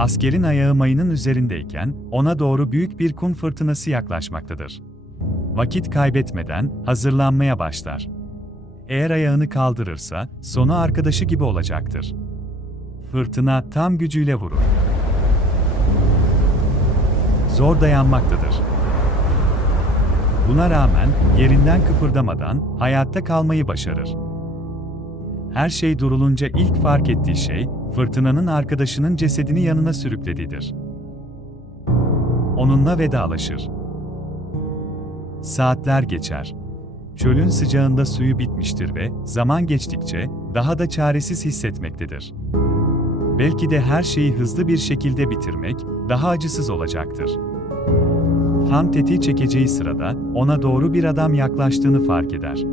Askerin ayağı mayının üzerindeyken ona doğru büyük bir kum fırtınası yaklaşmaktadır. Vakit kaybetmeden hazırlanmaya başlar. Eğer ayağını kaldırırsa sonu arkadaşı gibi olacaktır. Fırtına tam gücüyle vurur. Zor dayanmaktadır. Buna rağmen yerinden kıpırdamadan hayatta kalmayı başarır. Her şey durulunca ilk fark ettiği şey, fırtınanın arkadaşının cesedini yanına sürüklediğidir. Onunla vedalaşır. Saatler geçer. Çölün sıcağında suyu bitmiştir ve zaman geçtikçe daha da çaresiz hissetmektedir. Belki de her şeyi hızlı bir şekilde bitirmek daha acısız olacaktır. Tam tetiği çekeceği sırada ona doğru bir adam yaklaştığını fark eder.